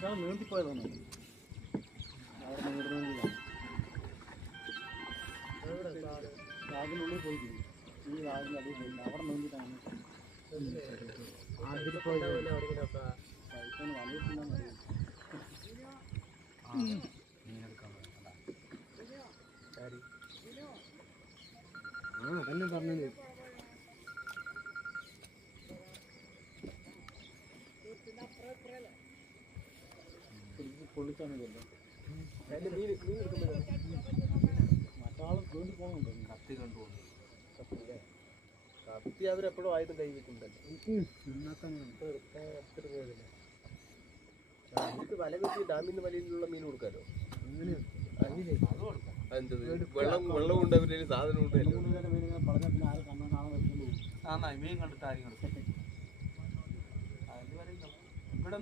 നീന്തിപ്പോയതാണ് വാതിനുള്ളിൽ പോയി ഈ വാതിൽ അതിൽ പോയി അവിടെ നീന്തിട്ടാണ് അതന്നെ പറഞ്ഞത് പൊള്ളിച്ചാണ് മറ്റാളും വേണ്ടി പോകുന്നുണ്ട് കത്തി കണ്ടുപോകുന്നു കത്തി അവരെപ്പോഴും ആയുധം കൈ വെക്കുന്നുണ്ടല്ലോ വല വെച്ച് ഡാമിന്റെ വലയിലുള്ള മീൻ കൊടുക്കാലോ വെള്ളം ഉണ്ട് അവരുടെ സാധനം ഉണ്ട് പറഞ്ഞ പിന്നെ ആരും കണ്ണു കാണാൻ വെക്കുന്നു മീൻ കണ്ടിട്ട് ആരും ഇവിടെ